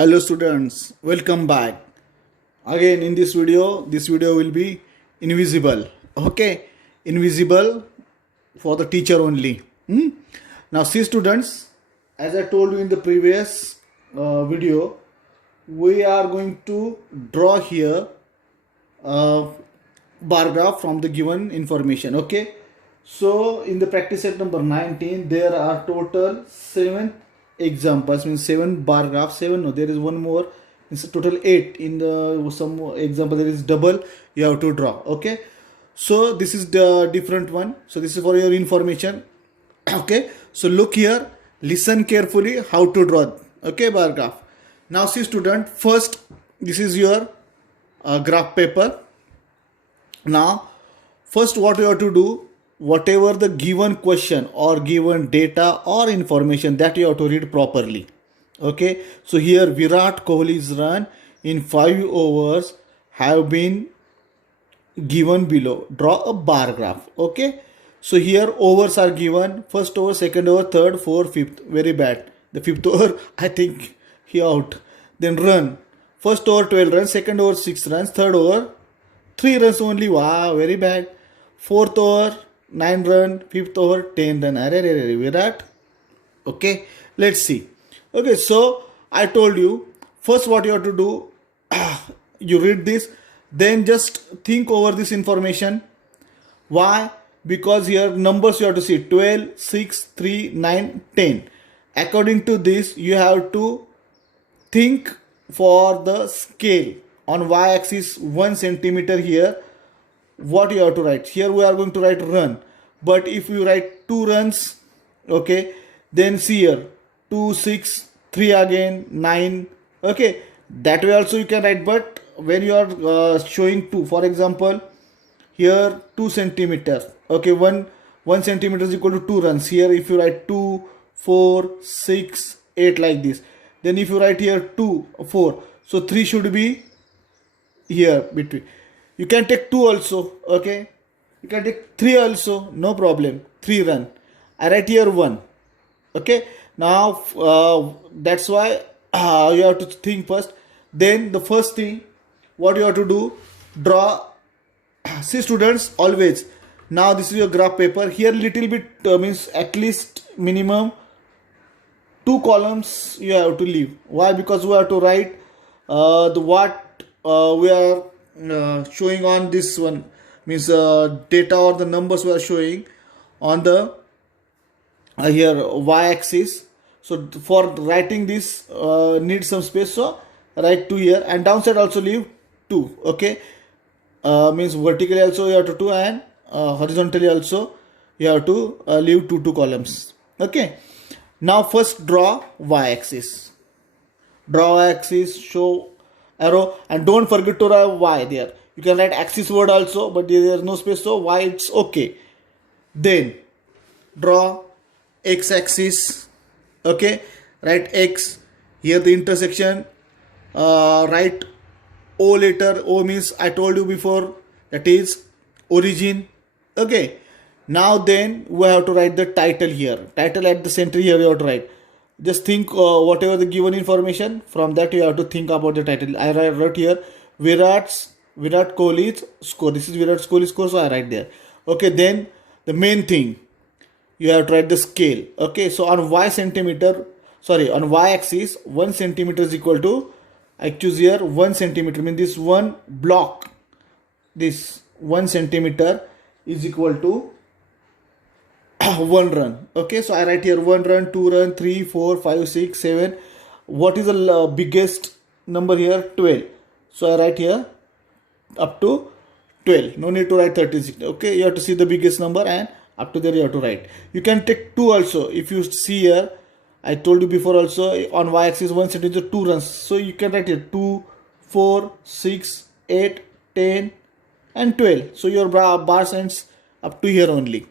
Hello students, welcome back. Again in this video will be invisible. Okay, invisible for the teacher only. Now see students, as I told you in the previous video, we are going to draw here a bar graph from the given information. Okay, so in the practice set number 19 there are total 7 examples, means 7 bar graphs. 7, no, there is one more, it's total 8. In the some example there is double, you have to draw. Okay, so this is the different one, so this is for your information. Okay, so look here, listen carefully how to draw. Okay, bar graph. Now see student, first this is your graph paper. Now first what you have to do, whatever the given question or given data or information, that you have to read properly. Okay, so here Virat Kohli's run in 5 overs have been given below. Draw a bar graph. Okay, so here overs are given: first over, second over, third, fourth, fifth. Very bad, the fifth over I think he out. Then run: first over 12 runs, second over 6 runs, third over 3 runs only. Wow, very bad. Fourth over 9 run, fifth over 10 run. Arre, Virat. Okay, let's see. Okay, so I told you first what you have to do, you read this, then just think over this information. Why? Because here numbers you have to see: 12, 6, 3, 9, 10. According to this, you have to think for the scale. On y-axis 1 centimeter here, what you have to write? Here we are going to write run, but if you write 2 runs, okay, then see here 2, 6, 3 again, 9. Okay, that way also you can write, but when you are showing 2, for example here 2 centimeter, okay, 1 centimeter is equal to 2 runs. Here if you write 2, 4, 6, 8 like this, then if you write here 2, 4, so 3 should be here between. You can take 2 also. Okay, you can take 3 also, no problem. 3 run, I write here 1. Okay, now that's why you have to think first. Then the first thing what you have to do, draw. See students, always, now this is your graph paper. Here little bit means at least minimum 2 columns you have to leave. Why? Because we have to write the what we are showing on this one, means data or the numbers we are showing on the here y-axis. So for writing this need some space, so write 2 here, and downside also leave 2. Okay, means vertically also you have to 2, and horizontally also you have to leave 2 columns. Okay, now first draw y-axis. Draw y-axis, show arrow, and don't forget to write y there. You can write axis word also, but there is no space, so y it's okay. Then draw x-axis. Okay, write x. Here the intersection, write O letter. O means I told you before, that is origin. Okay, now then we have to write the title here. Title at the center here you have to write. Just think whatever the given information, from that you have to think about the title. I wrote here Virat Kohli's score. This is Virat Kohli's score, so I write there. Okay, then the main thing, you have to write the scale. Okay, so on on y-axis 1 centimeter is equal to, I choose here 1 centimeter, means this one block, this 1 centimeter is equal to 1 run. Okay, so I write here 1 run, 2 run, 3, 4, 5, 6, 7. What is the biggest number here? 12. So I write here up to 12. No need to write 36. Okay, you have to see the biggest number, and up to there you have to write. You can take 2 also. If you see here, I told you before also, on y-axis 1 centimeter 2 runs. So you can write here 2, 4, 6, 8, 10 and 12. So your bar ends up to here only.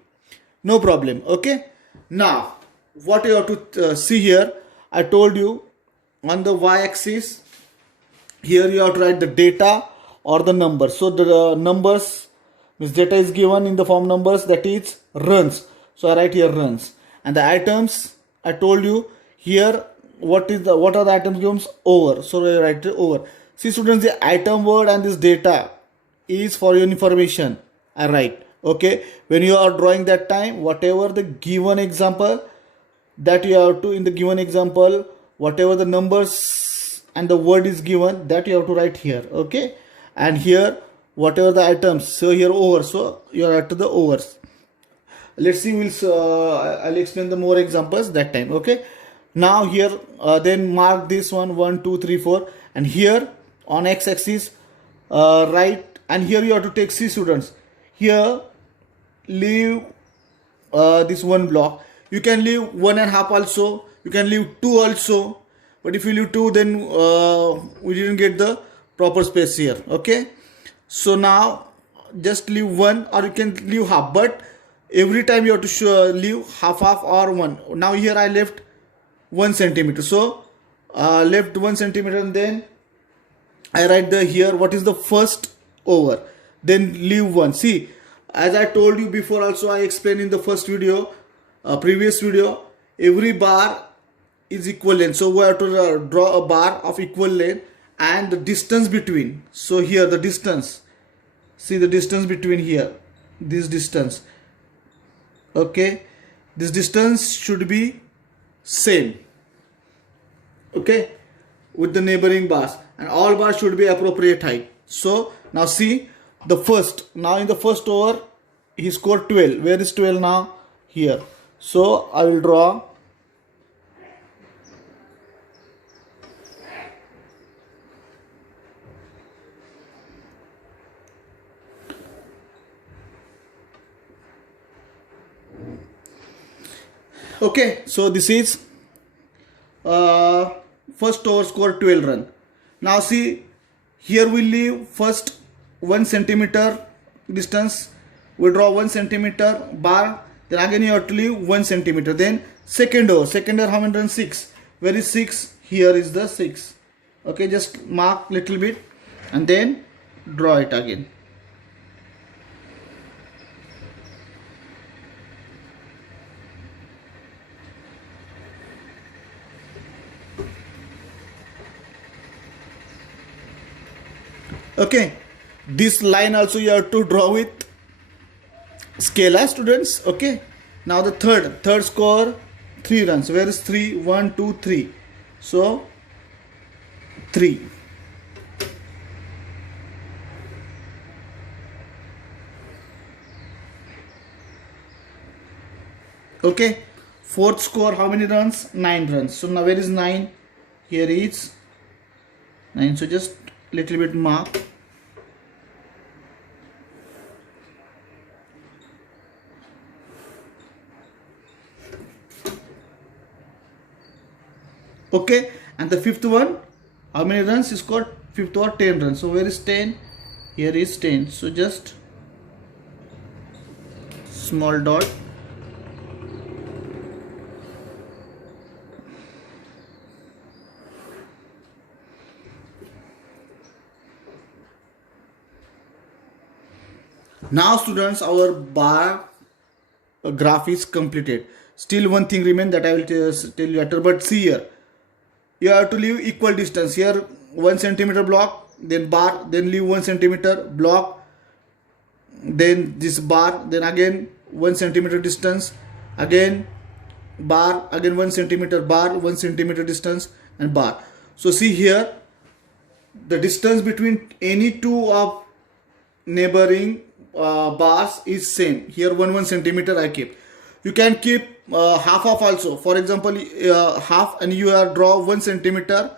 No problem. Okay, now what you have to see here, I told you on the y-axis here you have to write the data or the numbers. So the numbers means data is given in the form numbers, that is runs. So I write here runs, and the items I told you here what are the items given? Over. So we write it over. See students, the item word and this data is for your information. I write. Okay. When you are drawing that time, whatever the given example that you have to, in the given example, whatever the numbers and the word is given, that you have to write here. Okay. And here whatever the items, so here over, so you are at the overs. Let's see, I'll explain the more examples that time. Okay. Now here then mark this one 1 2 3 4, and here on x-axis right, and here you have to take, see students, here leave this one block. You can leave 1.5 also, you can leave 2 also, but if you leave 2, then we didn't get the proper space here. Okay, so now just leave 1, or you can leave half, but every time you have to leave half or 1. Now here I left 1 centimeter, so left 1 centimeter, and then I write the here what is the first over, then leave 1. See, as I told you before also, I explained in the first video, previous video, every bar is equal length, so we have to draw a bar of equal length and the distance between. So here the distance, see the distance between here, this distance. Okay, this distance should be same, okay, with the neighboring bars, and all bars should be appropriate height. So now see the first, now in the first over he scored 12. Where is 12 now? Here. So I will draw okay. So this is first over score 12 run. Now see, here we leave first 1 centimeter distance, we draw 1 centimeter bar, then again you have to leave 1 centimeter. Then second over how many runs? 6. Where is 6? Here is the 6. Okay, just mark little bit and then draw it again. Okay, this line also you have to draw with scalar, students. Okay, now the third score 3 runs. Where is 3? 1 2 3. So 3. Okay, fourth score how many runs? 9 runs. So now where is 9? Here is 9. So just little bit mark. Okay, and the fifth one, how many runs is scored? Fifth one 10 runs. So where is 10? Here is 10. So just small dot. Now students, our bar graph is completed. Still one thing remains that I will tell you later, but see here, you have to leave equal distance. Here 1 centimeter block, then bar, then leave 1 centimeter block, then this bar, then again 1 centimeter distance, again bar, again 1 centimeter bar, 1 centimeter distance, and bar. So see here, the distance between any two of neighboring bars is same. Here 1 centimeter I keep. You can keep half of also. For example, half, and you draw 1 centimeter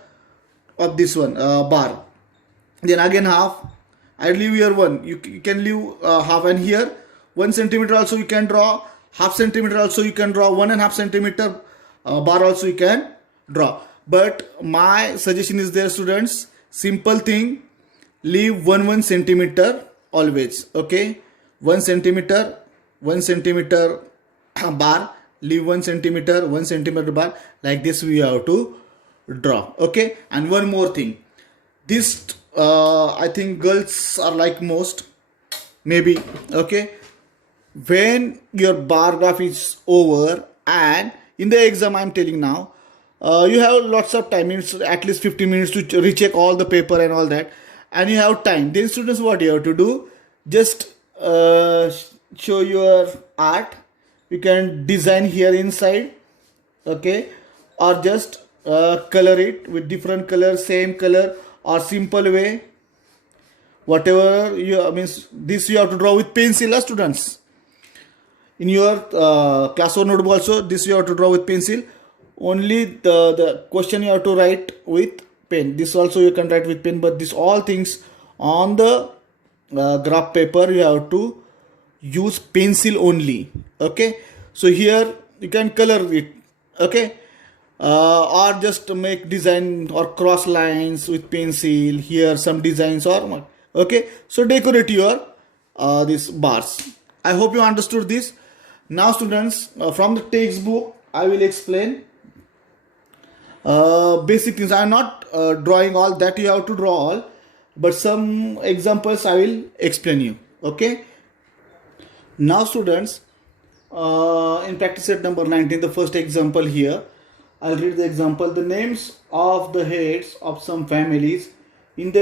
of this one bar. Then again half. I leave here 1. You can leave half, and here 1 centimeter also you can draw. Half centimeter also you can draw. 1.5 centimeter bar also you can draw. But my suggestion is there, students. Simple thing. Leave 1 centimeter always. Okay. 1 centimeter bar, leave 1 centimeter bar, like this we have to draw. Okay, and one more thing, this I think girls are like most, maybe. Okay, when your bar graph is over, and in the exam I'm telling now, you have lots of time, means at least 15 minutes to recheck all the paper and all that, and you have time. Then students, what you have to do, just show your art. You can design here inside, okay, or just color it with different color, same color, or simple way, whatever you means. This you have to draw with pencil, students. In your classwork notebook also, this you have to draw with pencil. Only the question you have to write with pen. This also you can write with pen, but this all things on the graph paper you have to use pencil only. Okay, so here you can color it, okay, or just make design or cross lines with pencil. Here some designs, or okay, so decorate your these bars. I hope you understood this. Now students, from the textbook I will explain basic things. I am not drawing all that you have to draw all, but some examples I will explain you. Okay, now students, in practice set number 19, the first example here, I'll read the example. The names of the heads of some families in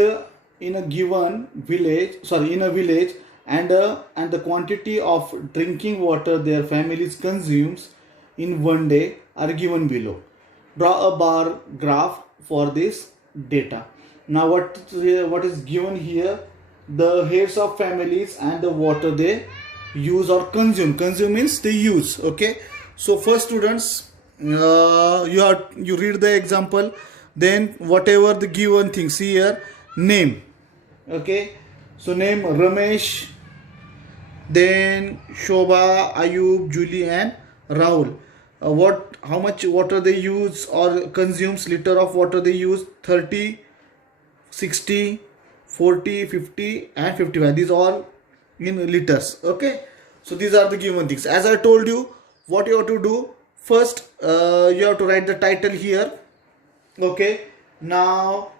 a given village, in a village, and the quantity of drinking water their families consumes in one day are given below. Draw a bar graph for this data. Now what is given here? The heads of families and the water they use or consume. Consume means they use. Okay, so first students, you read the example, then whatever the given things here, name. Okay, so name Ramesh, then Shobha, Ayub, Julie and Rahul. How much water they use or consumes, liter of water they use, 30, 60, 40, 50 and 55. These all in liters. Okay, so these are the given things. As I told you, what you have to do, first you have to write the title here. Okay, now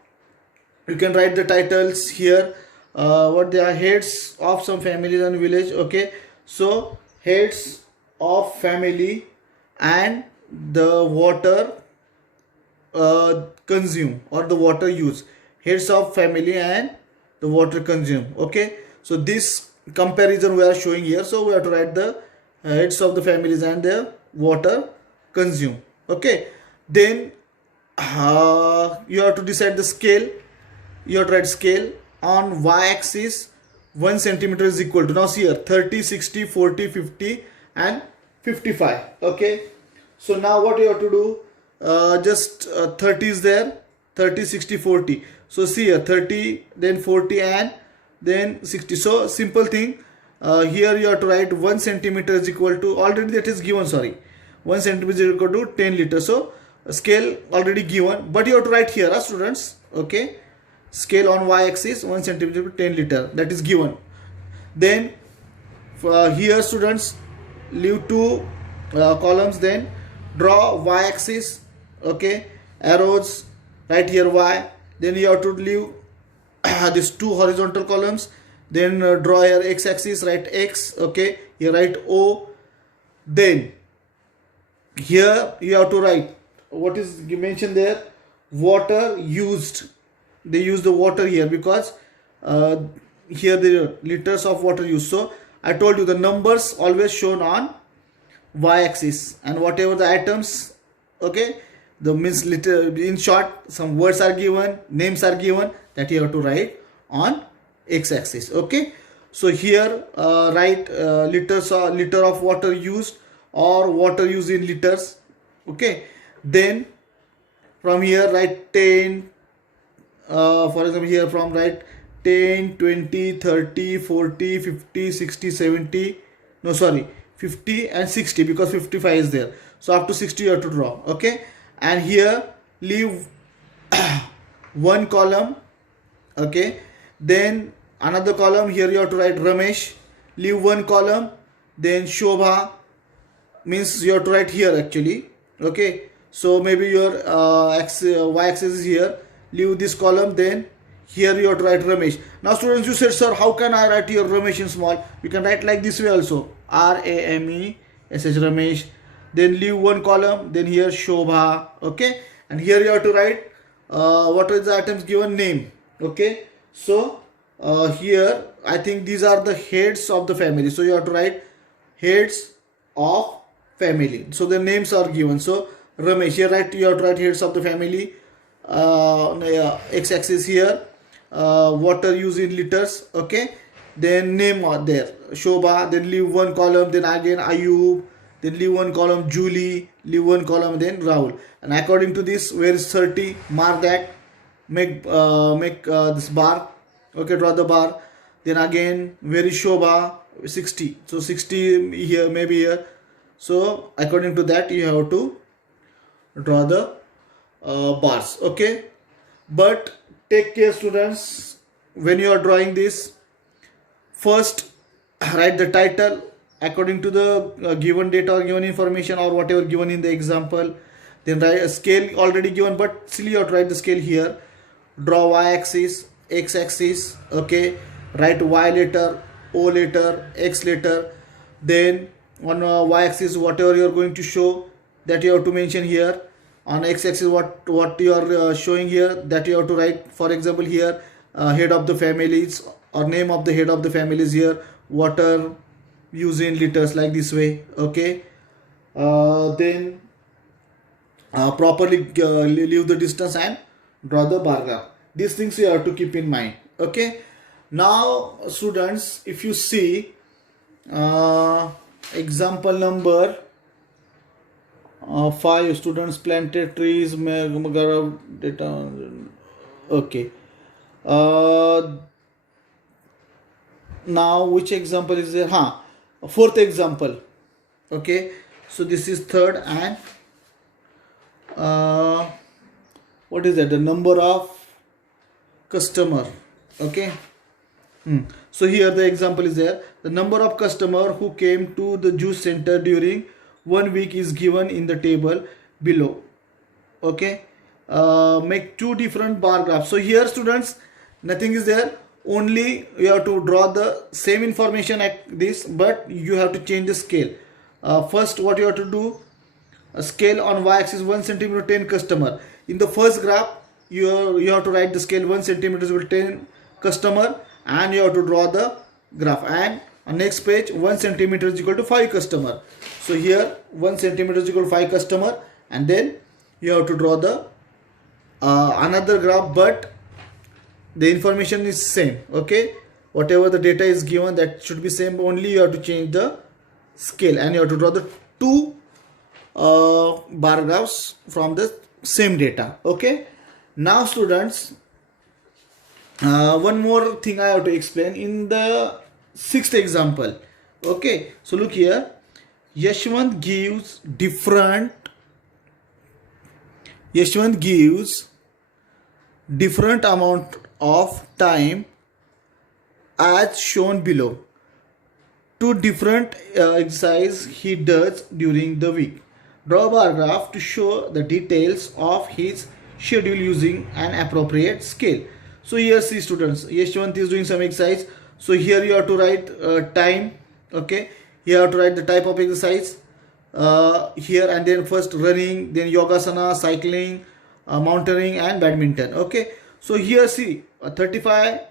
you can write the titles here. What they are, heads of some families and village. Okay, so heads of family and the water consume or the water use. Heads of family and the water consume. Okay, so this comparison we are showing here. So we have to write the heads of the families and the water consume. Okay, then you have to decide the scale. You have to write scale. On y-axis 1 centimeter is equal to, now see here, 30, 60, 40, 50 and 55. Okay, so now what you have to do, just 30 is there, 30, 60, 40. So see here, 30, then 40 and then 60. So simple thing, here you have to write 1 centimeter is equal to, already that is given, 1 centimeter is equal to 10 liters. So scale already given, but you have to write here, students. Okay, scale on y-axis 1 centimeter to 10 liter, that is given. Then here students, leave two columns, then draw y-axis. Okay, arrows, right here y, then you have to leave these two horizontal columns, then draw here x-axis, write x. Okay, here write O. Then here you have to write what is mentioned there, water used. They use the water here because here the liters of water used. So I told you the numbers always shown on y-axis, and whatever the items, okay, the means liter, in short some words are given, names are given, that you have to write on x-axis. Okay, so here write liters or liter of water used or water used in liters. Okay, then from here write 10. For example, here from write 10, 20, 30, 40, 50, 60, 70, no 50 and 60, because 55 is there. So up to 60 you have to draw. Okay, and here leave one column. Okay, then another column, here you have to write Ramesh, leave one column. Then Shobha, means you have to write here actually. Okay, so maybe your y-axis is here, leave this column, then here you have to write Ramesh. Now students, you said, sir, how can I write here Ramesh in small? You can write like this way also, R-A-M-E-S-H, Ramesh. then leave one column, then here Shobha, okay, and here you have to write what is the items given name, okay. So here I think these are the heads of the family, so you have to write heads of family, so the names are given. So Ramesh, here write, you have to write heads of the family, x-axis here, water used in liters, okay, then name are there Shobha, then leave one column, then again Ayub, then leave one column Julie, leave one column, then Rahul, and according to this, where is 30, mark that, make this bar, okay, draw the bar, then again where is Shobha, 60, so 60 here, maybe here, so according to that you have to draw the bars, okay. But take care students, when you are drawing this, first write the title according to the given data or given information or whatever given in the example, then write a scale already given, but still you have to write the scale here, draw y-axis, x-axis, okay, write y letter, o letter, x letter, then on y-axis whatever you are going to show, that you have to mention here, on x-axis what you are showing here, that you have to write. For example, here head of the families or name of the head of the families, here water used in liters, like this way, okay. Then properly leave the distance and draw the bar graph. These things you have to keep in mind, okay. Now students, if you see example number 5, students planted trees, data, okay. Now which example is there? Fourth example, okay. So this is third, and what is that, the number of customer, okay. So here the example is there, the number of customer who came to the juice center during 1 week is given in the table below, okay. Make two different bar graphs. So here students, nothing is there, only you have to draw the same information at this, but you have to change the scale. First what you have to do, a scale on y-axis 1 centimeter 10 customer. In the first graph you have to write the scale 1 centimeter with 10 customer, and you have to draw the graph, and on next page 1 centimeter is equal to 5 customer. So here 1 centimeter is equal to 5 customer, and then you have to draw the another graph, but the information is same, okay. Whatever the data is given, that should be same, only you have to change the scale, and you have to draw the two bar graphs from the same data, okay. Now students, one more thing I have to explain in the sixth example, okay. So look here, Yashwant gives different amount of time as shown below. Two different exercise he does during the week. Draw a bar graph to show the details of his schedule using an appropriate scale. So here see students, Yashwant is doing some exercise. So here you have to write time, okay. Here you have to write the type of exercise here, and then first running, then yogasana, cycling, mountaineering, and badminton, okay. So here see 35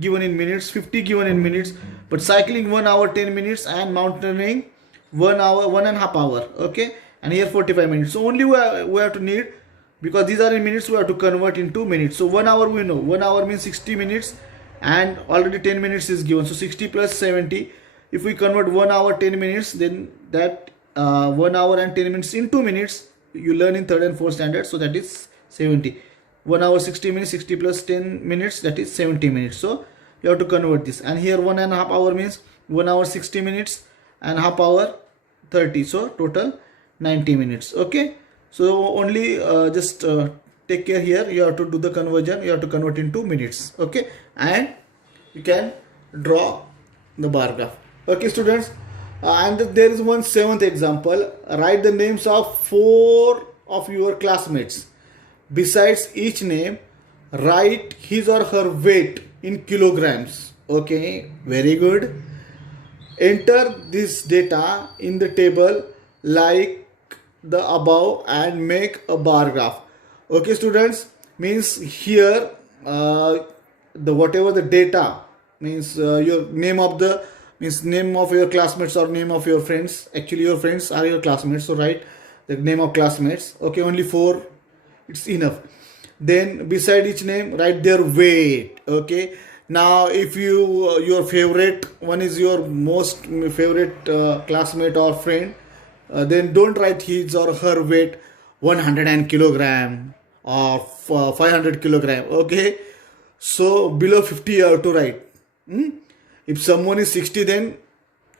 given in minutes, 50 given in minutes, but cycling 1 hour 10 minutes, and mountaineering 1 hour 1.5 hour, okay. And here 45 minutes. So only we have to need, because these are in minutes, we have to convert into minutes. So 1 hour, we know 1 hour means 60 minutes, and already 10 minutes is given, so 60 plus 70. If we convert 1 hour 10 minutes, then that 1 hour and 10 minutes into minutes you learn in third and fourth standard, so that is 70. 1 hour 60 minutes, 60 plus 10 minutes, that is 70 minutes. So you have to convert this, and here 1.5 hour means 1 hour 60 minutes and half hour 30, so total 90 minutes, okay. So only just take care here, you have to do the conversion, you have to convert into minutes, okay, and you can draw the bar graph, okay students. And there is one seventh example, write the names of 4 of your classmates. Besides each name, write his or her weight in kilograms, okay, very good. Enter this data in the table like the above and make a bar graph. Okay, students, means here the whatever the data means your name of the means name of your classmates or name of your friends. Actually, your friends are your classmates, so write the name of classmates. Okay, only 4, it's enough. Then beside each name write their weight. Okay, now if you your favorite one is your most favorite classmate or friend, then don't write his or her weight 100 kilogram or 500 kilogram. Okay, so below 50 you have to write. If someone is 60, then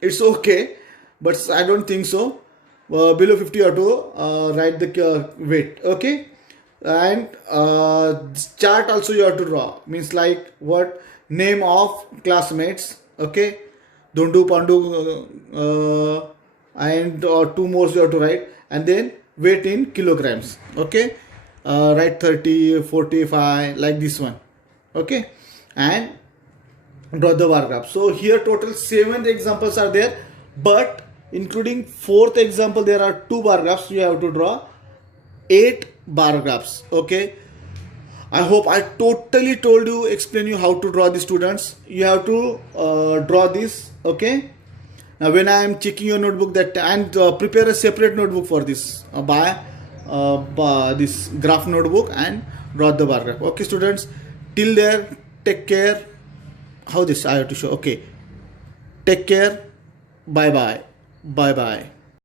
it's okay, but I don't think so. Below 50 you have to write the weight. Okay, and chart also you have to draw, means like what name of classmates. Okay, Dundu, Pandu, and 2 more you have to write, and then weight in kilograms. Okay, write 30, 45 like this one. Okay, and draw the bar graph. So here total 7 examples are there, but including 4th example there are 2 bar graphs. You have to draw 8 bar graphs. Okay, I hope I totally told you, explain you how to draw the students. You have to draw this. Okay, now when I am checking your notebook, that and prepare a separate notebook for this by this graph notebook and draw the bar graph. Okay, students, till there, take care. How this I have to show? Okay, take care. Bye bye. Bye bye.